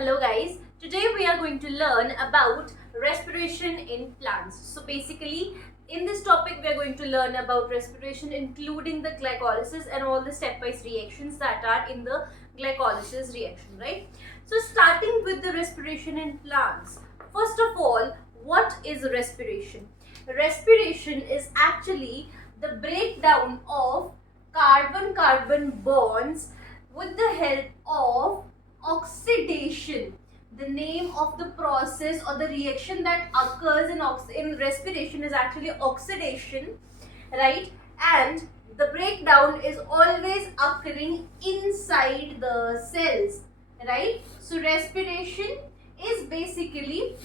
Hello guys, today we are going to learn about respiration in plants. So basically in this topic we are going to learn about respiration including the glycolysis and all the stepwise reactions that are in the glycolysis reaction, right? So starting with the respiration in plants. First of all, what is respiration? Respiration is actually the breakdown of carbon-carbon bonds with the help of oxidation. The name of the process or the reaction that occurs in respiration is actually oxidation, right? And the breakdown is always occurring inside the cells, right? So respiration is basically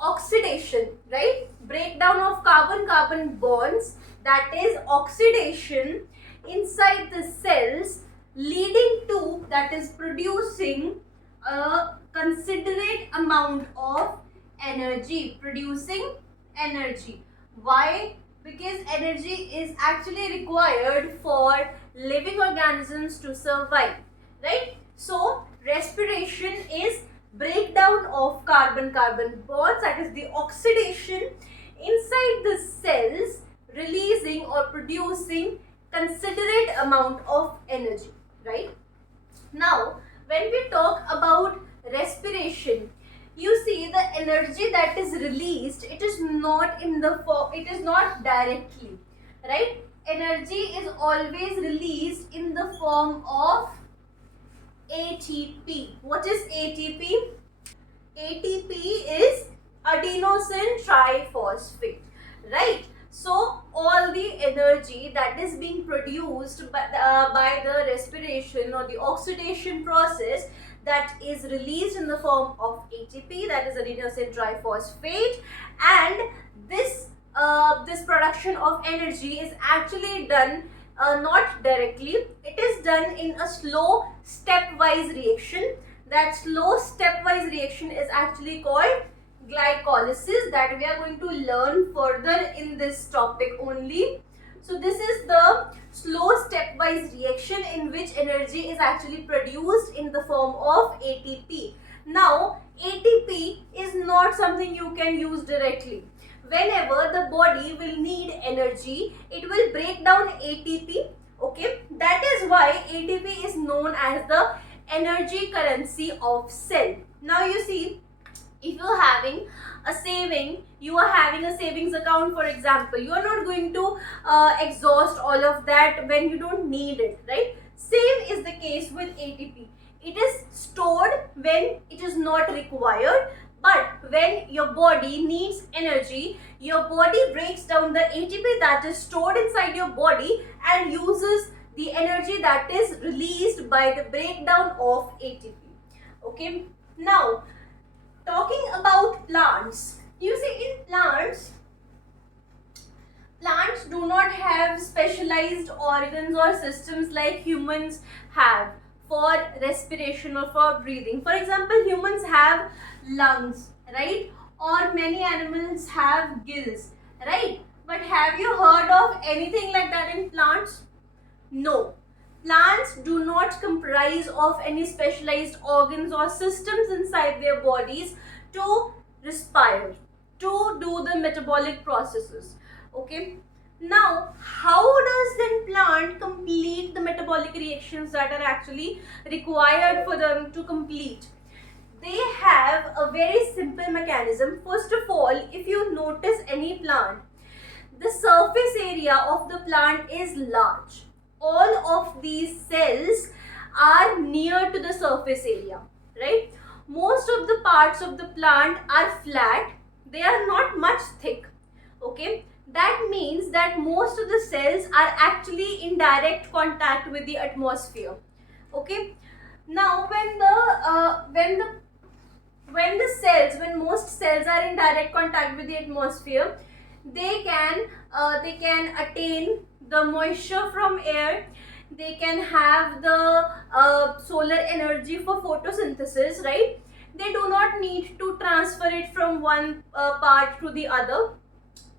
oxidation, right? Breakdown of carbon-carbon bonds, that is oxidation inside the cells, leading to, that is producing a considerate amount of energy, Why? Because energy is actually required for living organisms to survive, right? So respiration is breakdown of carbon-carbon bonds, that is the oxidation inside the cells, releasing or producing considerate amount of energy, right? Now when we talk about respiration, you see the energy that is released, it is not in the form, it is not directly, right? Energy is always released in the form of ATP. What is ATP? ATP is adenosine triphosphate, right? So all the energy that is being produced by the respiration or the oxidation process, that is released in the form of ATP, that is adenosine triphosphate, and this production of energy is actually done not directly, it is done in a slow stepwise reaction. That slow stepwise reaction is actually called glycolysis, that we are going to learn further in this topic only. So this is the slow stepwise reaction in which energy is actually produced in the form of ATP. Now ATP is not something you can use directly. Whenever the body will need energy, it will break down ATP, okay? That is why ATP is known as the energy currency of cell. Now you see, if you are having a savings account, for example, you are not going to exhaust all of that when you don't need it, right? Same is the case with ATP. It is stored when it is not required, but when your body needs energy, your body breaks down the ATP that is stored inside your body and uses the energy that is released by the breakdown of ATP. Okay. Now, talking about plants, you see in plants do not have specialized organs or systems like humans have for respiration or for breathing. For example, humans have lungs, right? Or many animals have gills, right? But have you heard of anything like that in plants? No. Plants do not comprise of any specialized organs or systems inside their bodies to respire, to do the metabolic processes. Okay. Now, how does then plant complete the metabolic reactions that are actually required for them to complete? They have a very simple mechanism. First of all, if you notice any plant, the surface area of the plant is large. All of these cells are near to the surface area, right? Most of the parts of the plant are flat, they are not much thick, okay? That means that most of the cells are actually in direct contact with the atmosphere, okay? Now when most cells are in direct contact with the atmosphere, they can attain the moisture from air, they can have the solar energy for photosynthesis, right? They do not need to transfer it from one part to the other,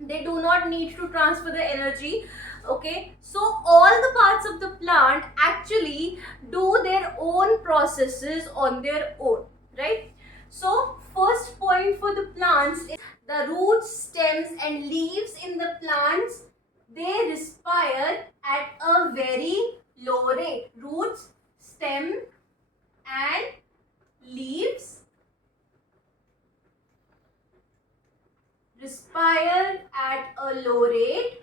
they do not need to transfer the energy, okay? So all the parts of the plant actually do their own processes on their own, right? So first point for the plants is the roots, stems and leaves in the plants, they respire at a very low rate. Roots, stem and leaves respire at a low rate.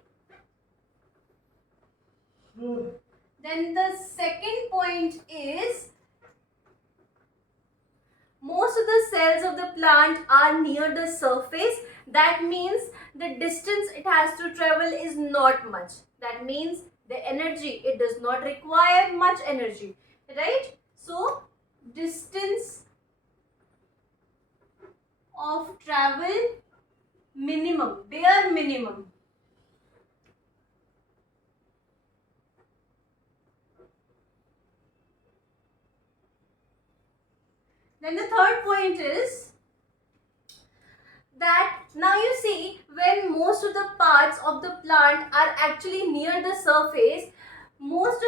Then the second point is most of the cells of the plant are near the surface. That means the distance it has to travel is not much. That means the energy, it does not require much energy, right? So distance of travel minimum, bare minimum. Then the third point is that now you see when most of the parts of the plant are actually near the surface, most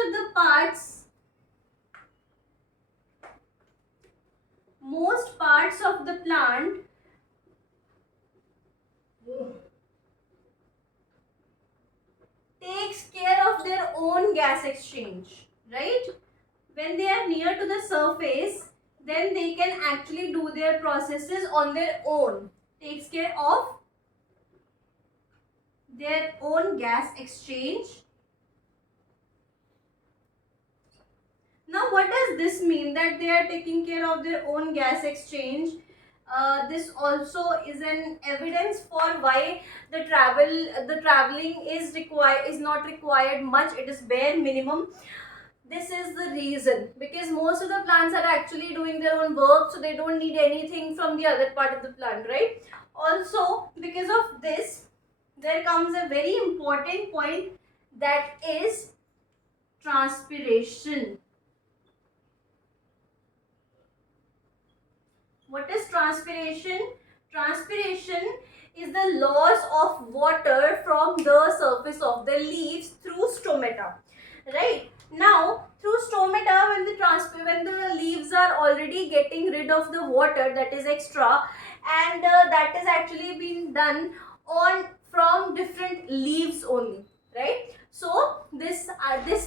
parts of the plant takes care of their own gas exchange, right? When they are near to the surface, then they can actually do their processes on their own. Takes care of their own gas exchange. Now what does this mean that they are taking care of their own gas exchange? This also is an evidence for why the traveling is not required much. It is bare minimum. This is the reason, because most of the plants are actually doing their own work, so they don't need anything from the other part of the plant, right? Also, because of this, there comes a very important point, that is transpiration. What is transpiration? Transpiration is the loss of water from the surface of the leaves through stomata, right? Now, through stomata, when the leaves are already getting rid of the water that is extra, and that is actually being done from different leaves only, right? So this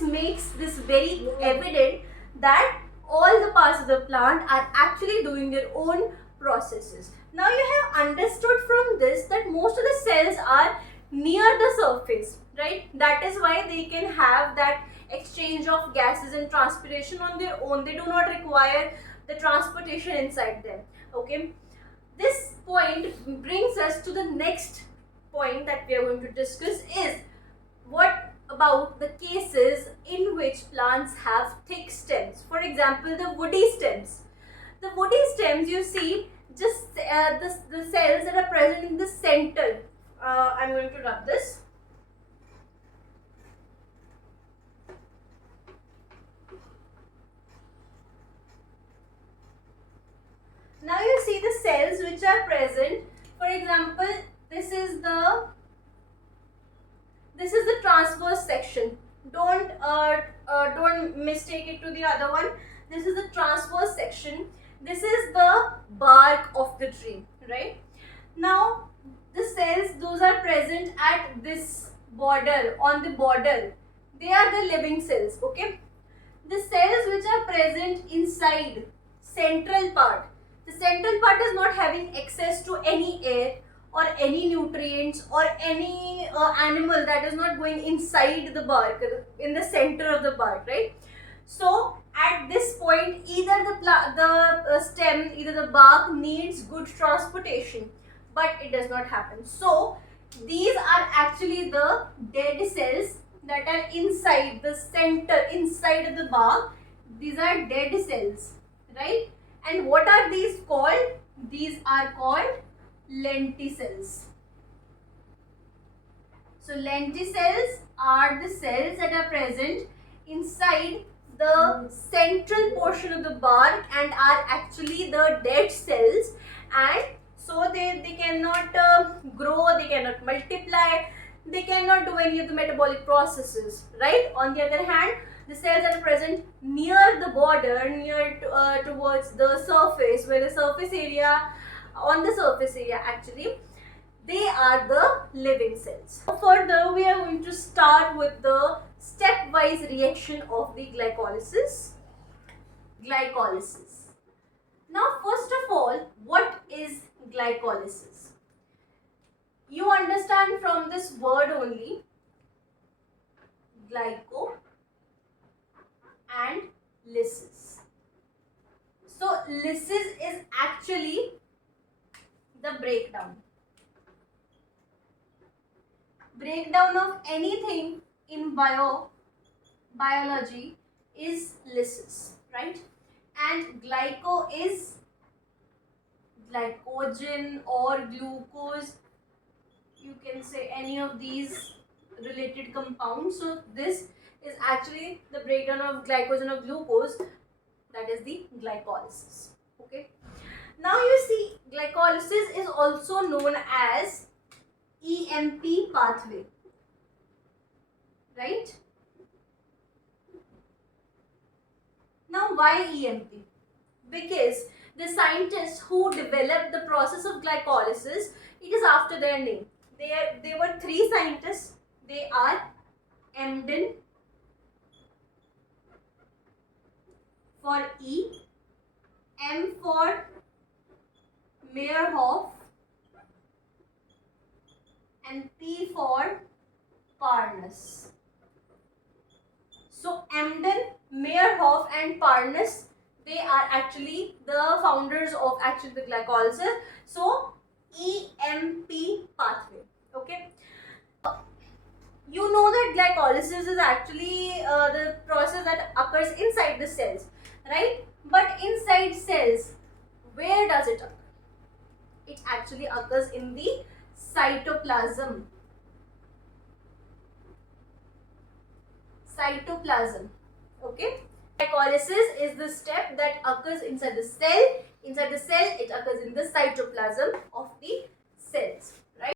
makes this very evident that all the parts of the plant are actually doing their own processes. Now you have understood from this that most of the cells are near the surface, right? That is why they can have that exchange of gases and transpiration on their own. They do not require the transportation inside them, okay? This point brings us to the next point that we are going to discuss is what about the cases in which plants have thick stems. For example, the woody stems. The woody stems, you see, just the cells that are present in the center. I'm going to rub this. Now you see the cells which are present. For example, this is the transverse section. Don't mistake it to the other one. This is the transverse section. This is the bark of the tree, right? Now the cells, those are present at this border, on the border. They are the living cells, okay? The cells which are present inside central part. The central part is not having access to any air or any nutrients or any animal that is not going inside the bark, in the center of the bark, right? So at this point, either the stem, either the bark needs good transportation, but it does not happen. So these are actually the dead cells that are inside the center, inside of the bark. These are dead cells, right? And what are these called? These are called lenticels. So lenticels are the cells that are present inside the central portion of the bark and are actually the dead cells, and so they cannot grow, they cannot multiply, they cannot do any of the metabolic processes, right? On the other hand, the cells that are present near the border, towards the surface, where the surface area, on the surface area actually, they are the living cells. Further, we are going to start with the stepwise reaction of the glycolysis. Glycolysis. Now, first of all, what is glycolysis? You understand from this word only, glyco and lysis. So, lysis is actually the breakdown. Breakdown of anything in biology is lysis, right? And glyco is glycogen or glucose. You can say any of these related compounds. So this is actually the breakdown of glycogen or glucose, that is the glycolysis. Okay. Now you see, glycolysis is also known as EMP pathway, right? Now why EMP? Because the scientists who developed the process of glycolysis, it is after their name. They were three scientists. They are Emden for E, M for Meyerhoff, and P for Parnas. So Emden, Meyerhoff and Parnas, they are actually the founders of actually the glycolysis. So EMP pathway. Okay. You know that glycolysis is actually the process that occurs inside the cells, right? But inside cells, where does it occur? It actually occurs in the cytoplasm. Cytoplasm. Okay. Glycolysis is the step that occurs inside the cell. Inside the cell, it occurs in the cytoplasm of the cells.